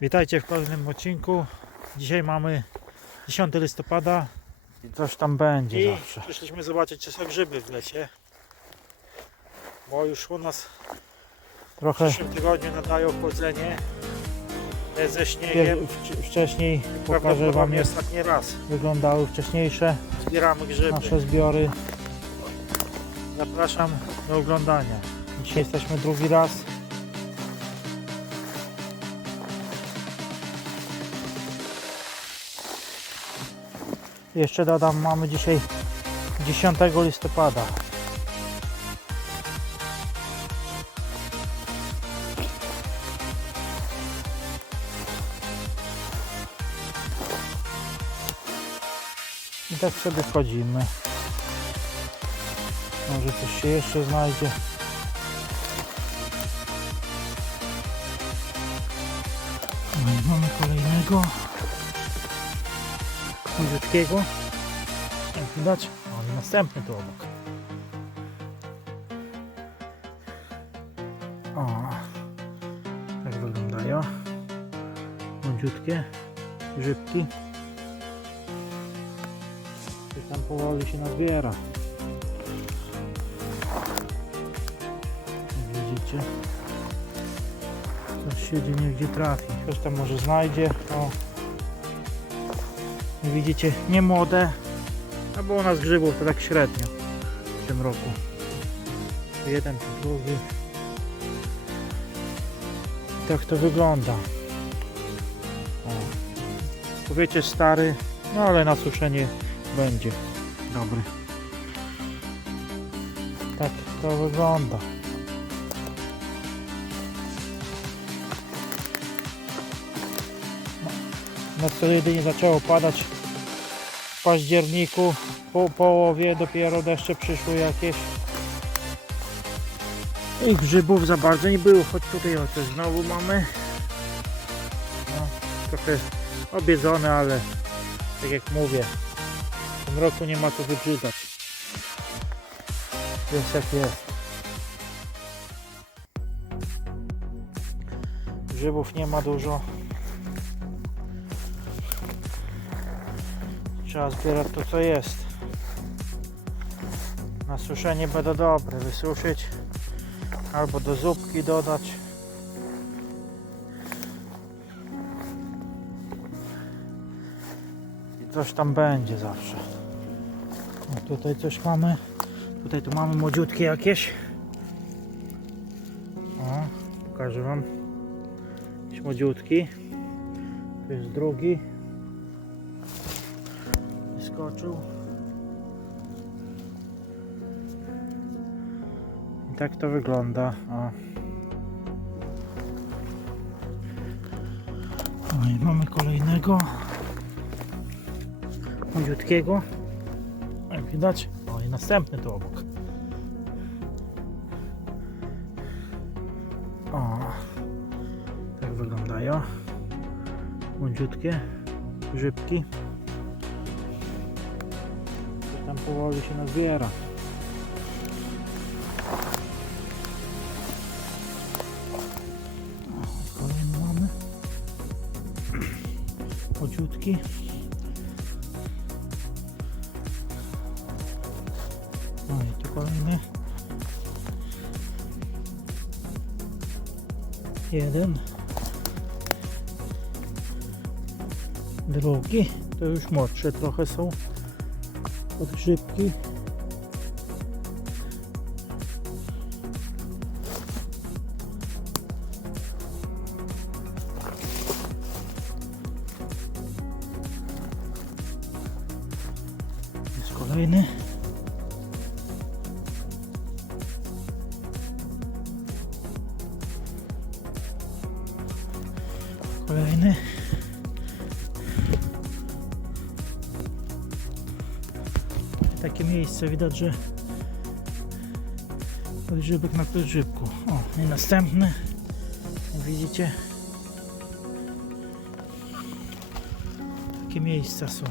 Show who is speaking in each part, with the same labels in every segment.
Speaker 1: Witajcie w kolejnym odcinku. Dzisiaj mamy 10 listopada i coś tam będzie
Speaker 2: I
Speaker 1: zawsze.
Speaker 2: przyszliśmy zobaczyć, czy są grzyby w lecie. Bo już u nas w
Speaker 1: Trochę
Speaker 2: przyszłym tygodniu nadają chłodzenie e, ze śniegiem.
Speaker 1: wcz- wcześniej pokażę Wam jak
Speaker 2: ostatni raz
Speaker 1: wyglądały wcześniejsze
Speaker 2: zbieramy grzyby.
Speaker 1: nasze zbiory.
Speaker 2: Zapraszam.
Speaker 1: do oglądania. Dzisiaj jesteśmy drugi raz. Jeszcze dodam, mamy dzisiaj 10 listopada. I tak sobie wchodzimy. Może coś się jeszcze znajdzie. Mamy kolejnego. Krótkiego. Jak widać. I następny tu obok. O, tak wyglądają. Młodziutkie grzybki. Coś tam powoli się nazbiera. Jak widzicie ktoś siedzi nie gdzie trafi ktoś tam może znajdzie o Widzicie nie młode. A było nas grzybów to tak średnio w tym roku. Jeden drugi. Tak to wygląda. O. powiecie stary no ale na suszenie będzie dobry. Tak to wygląda Na co jedynie zaczęło padać w październiku, po połowie dopiero deszcze przyszły jakieś. I grzybów za bardzo nie było, choć tutaj o coś znowu mamy. No, trochę obiedzone, ale tak jak mówię, w tym roku nie ma co wybrzydzać. Jest jak jest. Grzybów nie ma dużo. Trzeba zbierać to co jest. Na suszenie będą dobre. Wysuszyć albo do zupki dodać. I coś tam będzie zawsze. O, tutaj coś mamy. Tutaj tu mamy młodziutkie jakieś. O, pokażę Wam. Jakiś młodziutki. Tu jest drugi I tak to wygląda. O. I mamy kolejnego. Młodziutkiego. Jak widać. O i następny tu obok. O. Tak wyglądają. Młodziutkie grzybki powoli się nazbiera. Kolejny mamy. Chodziutki. No i tu kolejny. Jeden. Drugi. To już młodsze trochę są odgrzybki. Jest kolejny. Kolejny. Takie miejsce widać, że podgrzybek na podgrzybku. O, i następny. Widzicie, takie miejsca są.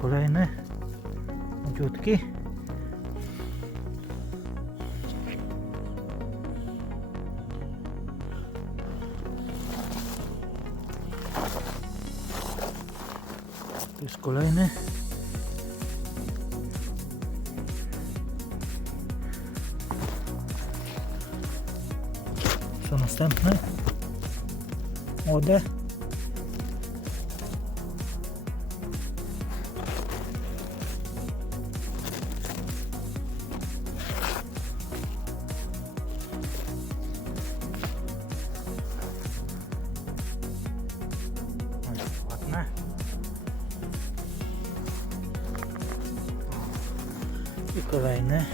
Speaker 1: Kolejny. Młodziutki. Tu jest kolejny. Co następne? Młode. Kolejny.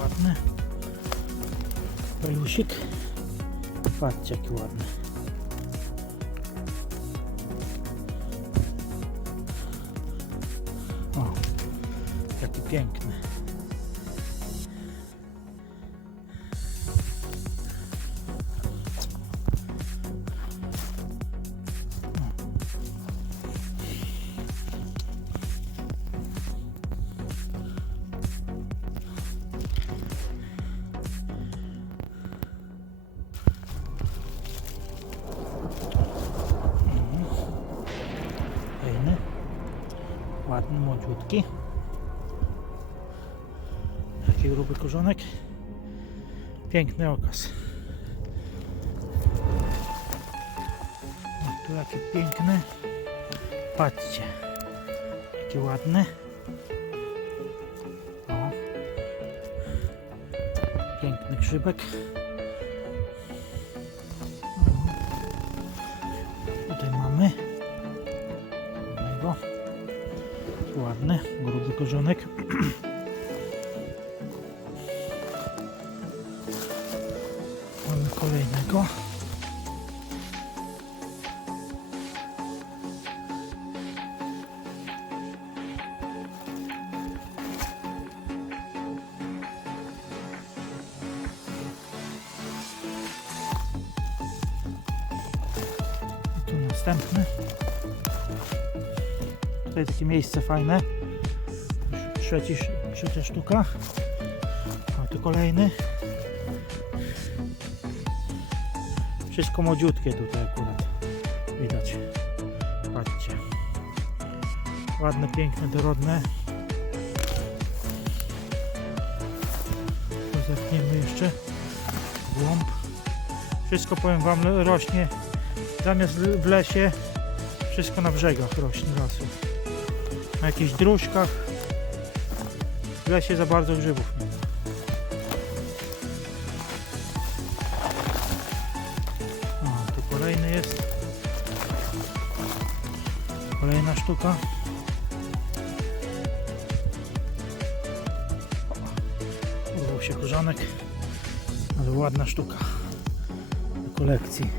Speaker 1: Ładny. Pelusik. Patrzcie jaki ładny. Młodziutki. Jaki gruby korzonek. Piękny okaz. O, tu jaki piękny. Patrzcie. Jaki ładny. O. Piękny grzybek. Gruby korzonek. Mamy kolejnego. I Tu następny. Tutaj takie miejsce fajne. Trzeci, trzecia sztuka. A tu kolejny. Wszystko młodziutkie tutaj akurat. Widać. Patrzcie. Ładne, piękne, dorodne. Tu Zerkniemy jeszcze. Głąb. Wszystko powiem Wam rośnie. Zamiast w lesie wszystko na brzegach rośnie lasu. Na jakichś dróżkach. W lesie za bardzo grzybów. O, tu kolejny jest. Kolejna sztuka. Urwał się korzonek, ale ładna sztuka do kolekcji.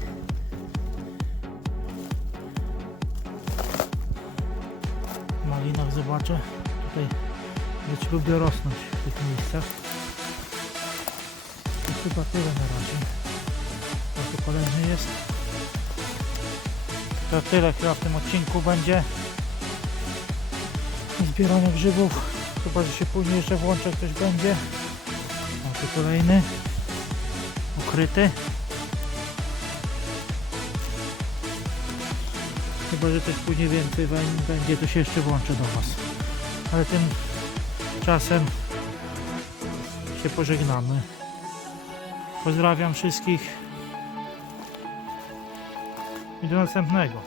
Speaker 1: Malinach zobaczę. Tutaj być lubię rosnąć w tych miejscach. I chyba tyle na razie. A tu kolejny jest. To tyle chyba w tym odcinku będzie. Zbierania grzybów. Chyba, że się później jeszcze włączę, ktoś będzie. A tu kolejny. Ukryty. Chyba, że coś później więcej będzie, to się jeszcze włączę do Was. Ale tym czasem się pożegnamy. Pozdrawiam wszystkich i do następnego.